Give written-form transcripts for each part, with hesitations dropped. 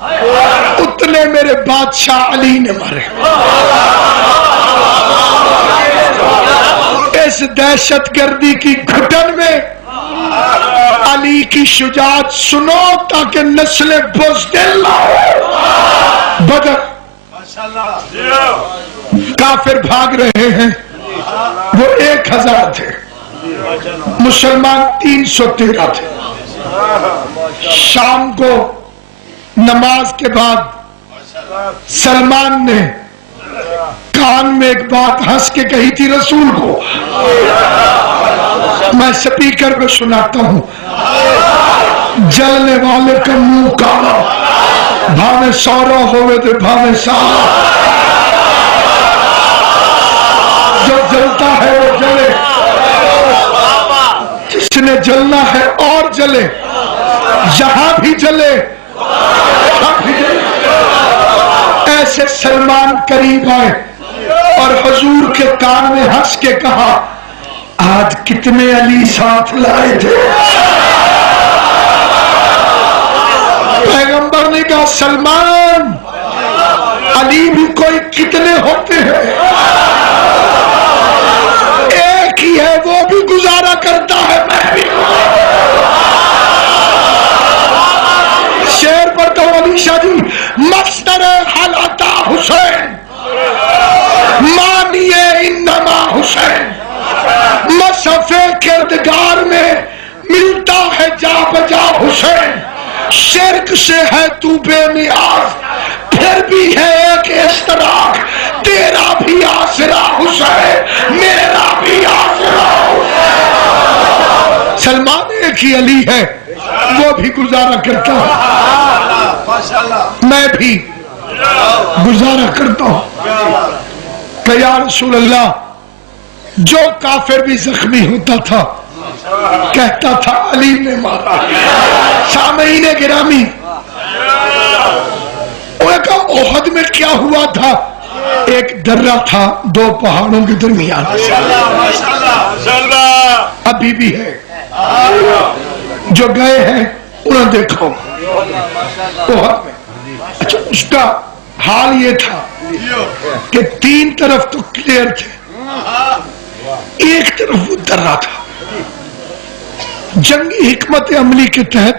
اتنے میرے بادشاہ علی نے مارے. اس دہشت گردی کی گھٹن میں علی کی شجاعت سنو تاکہ نسلیں بزدل نہ ہو. بدر کافر بھاگ رہے ہیں، وہ 1000 تھے، مسلمان 313 تھے. شام کو نماز کے بعد سلمان نے کان میں ایک بات ہنس کے کہی تھی رسول کو، میں سپیکر پہ سناتا ہوں. جلنے والے کا منہ کالا، بھاوے سورا ہوئے تھے بھاوے سارا. جو جلتا ہے وہ جلے، جس نے جلنا ہے اور جلے، یہاں بھی جلے وہاں بھی جلے. ایسے سلمان قریب آئے اور حضور کے کان میں ہنس کے کہا، آج کتنے علی ساتھ لائے تھے؟ پیغمبر نے کہا، سلمان علی بھی کوئی کتنے ہوتے ہیں، ایک ہی ہے، وہ بھی گزارا کرتا ہے، میں بھی. شیر پڑھتا ہوں علی شاہ جی. مصدر حالتا حسین، مانیے انما حسین، مصحف کردگار میں ملتا ہے جا بجا حسین. شرک سے ہے تو بے نیاز، پھر بھی ہے ایک اشتراک، تیرا بھی آسرا حسین، میرا بھی آسرا حسین. سلمان ایک ہی علی ہے، وہ بھی گزارا کرتا ہوں، میں بھی گزارا کرتا ہوں کہ یا رسول اللہ، جو کافر بھی زخمی ہوتا تھا کہتا تھا علی نے مارا. سامعین گرامی، انہوں نے کہا احد میں کیا ہوا تھا؟ ایک درہ تھا 2 پہاڑوں کے درمیان، ابھی بھی ہے. جو گئے ہیں انہوں نے دیکھا احد میں. اچھا، اس کا حال یہ تھا کہ 3 طرف تو کلیئر تھے، ایک طرف وہ درہ تھا. جنگی حکمت عملی کے تحت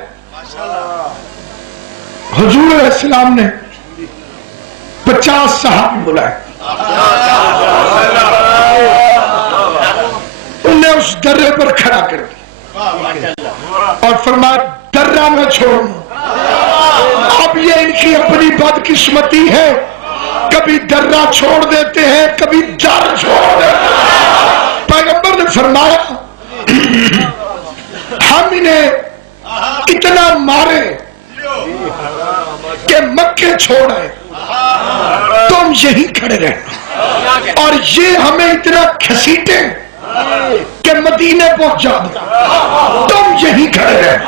حضور علیہ السلام نے 50 صحابی بلائے، انہیں اس درے پر کھڑا کر دیا اور فرمایا درہ میں چھوڑنا. اب یہ ان کی اپنی بدقسمتی ہے، کبھی درہ چھوڑ دیتے ہیں، کبھی در چھوڑ دیتے ہیں. پیغمبر نے فرمایا ہم انہیں اتنا مارے کہ مکے چھوڑے، تم یہی کھڑے رہنا، اور یہ ہمیں اتنا کھسیٹے کہ مدینے پہنچا دیں، تم یہی کھڑے رہنا.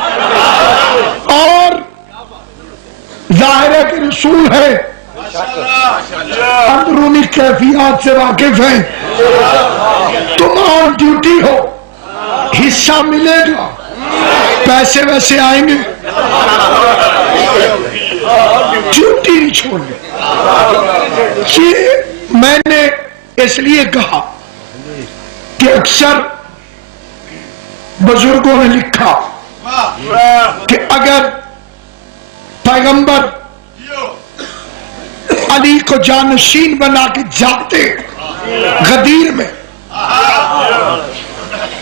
اور ظاہر ہے کہ رسول ہے، اندرونی کیفیات سے واقف ہیں. تم آن ڈیوٹی ہو، حصہ ملے گا، پیسے ویسے آئیں گے، ڈیوٹی نہیں چھوڑنی. یہ میں نے اس لیے کہا کہ اکثر بزرگوں نے لکھا کہ اگر پیغمبر علی کو جانشین بنا کے جاتے غدیر میں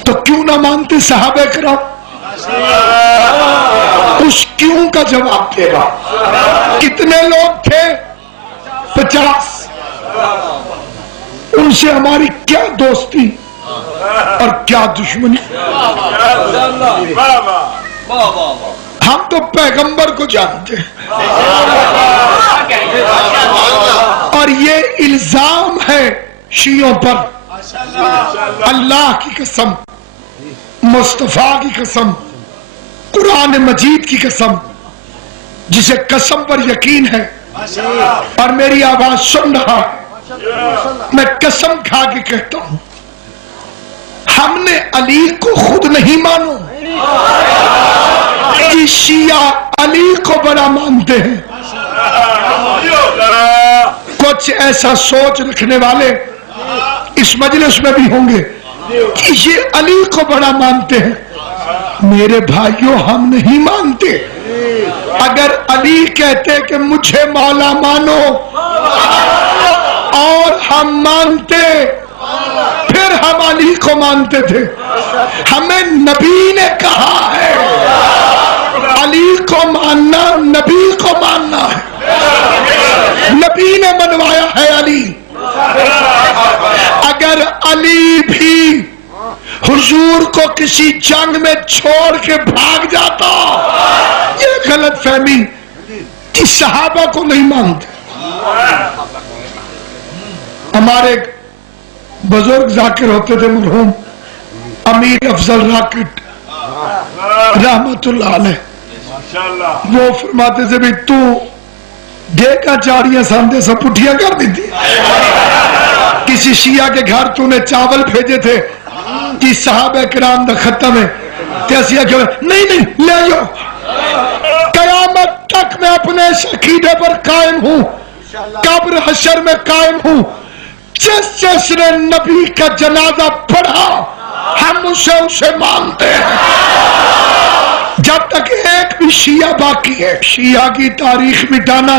تو کیوں نہ مانتے صحابہ کرام؟ اس کیوں کا جواب دے گا. کتنے لوگ تھے؟ 50. ان سے ہماری کیا دوستی اور کیا دشمنی. ہم تو پیغمبر کو جانتے ہیں، اور یہ الزام ہے شیعوں پر. اللہ کی قسم، مصطفیٰ کی قسم، قرآن مجید کی قسم، جسے قسم پر یقین ہے اور میری آواز سن رہا ہے، میں قسم کھا کے کہتا ہوں، ہم نے علی کو خود نہیں مانو، یہ شیعہ علی کو بڑا مانتے ہیں. کچھ ایسا سوچ رکھنے والے اس مجلس میں بھی ہوں گے کہ یہ علی کو بڑا مانتے ہیں. میرے بھائیوں ہم نہیں مانتے. اگر علی کہتے کہ مجھے مولا مانو اور ہم مانتے پھر ہم علی کو مانتے تھے. ہمیں نبی نے کہا ہے علی کو ماننا نبی کو ماننا ہے. نبی نے منوایا ہے علی. اگر علی بھی حضور کو کسی جنگ میں چھوڑ کے بھاگ جاتا یہ غلط فہمی کہ صحابہ کو نہیں مانتے. ہمارے بزرگ ذاکر ہوتے تھے مرحوم امیر افضل راکٹ رحمت اللہ علیہ. وہ فرماتے تھے بھی تو دیکھا چاڑیاں ساندے سب پٹھیاں کر دی تھی. کسی شیعہ کے گھر تو نے چاول بھیجے تھے کہ صحابہ کرام دا ختم ہے کیسی آگے نہیں لے جاؤ. قیامت تک میں اپنے عقیدے پر قائم ہوں, قبر حشر میں قائم ہوں. جس نے نبی کا جنازہ پڑھا ہم اسے مانتے ہیں. جب تک ایک بھی شیعہ باقی ہے شیعہ کی تاریخ مٹانا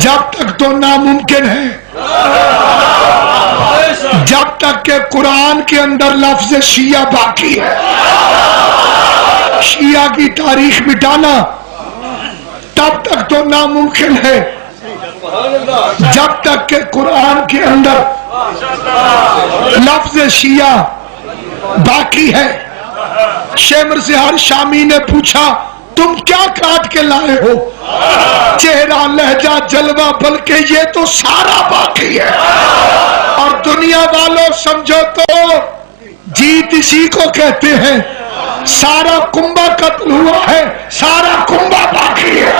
جب تک تو ناممکن ہے. جب تک کہ قرآن کے اندر لفظ شیعہ باقی ہے شیعہ کی تاریخ مٹانا تب تک تو ناممکن ہے جب تک کہ قرآن کے اندر لفظ شیعہ باقی ہے. شیمر سہار شامی نے پوچھا تم کیا کاٹ کے لائے ہو؟ چہرہ لہجہ جلوہ بلکہ یہ تو سارا باقی ہے. اور دنیا والوں سمجھو تو جیت اسی کو کہتے ہیں. سارا کنبہ قتل ہوا ہے سارا کنبہ باقی ہے.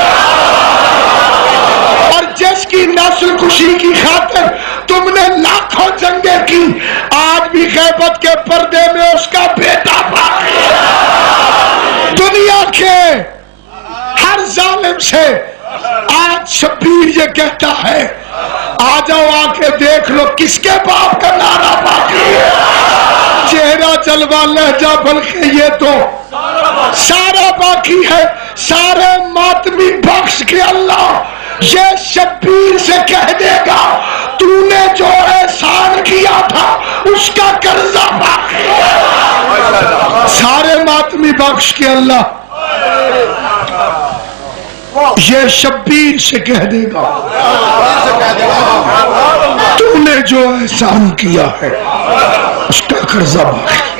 اور جس کی نسل کشی کی خاطر تم نے لاکھوں جنگیں کی آج بھی غیبت کے پردے میں اس کا بیٹا باقی ہے. دنیا کے ہر ظالم سے آج شبیر یہ کہتا ہے آ جاؤ آ کے دیکھ لو کس کے باپ کا نعرہ باقی ہے. چہرہ جلوہ لہجہ بلکہ یہ تو سارا باقی ہے. سارے ماتمی بخش کے اللہ یہ شبیر سے کہہ دے گا تو نے جو احسان کیا تھا اس کا قرضہ باقی ہے. سارے ماتمی بخش کے اللہ یہ شبیر سے کہہ دے گا تو نے جو احسان کیا ہے اس کا قرضہ باقی.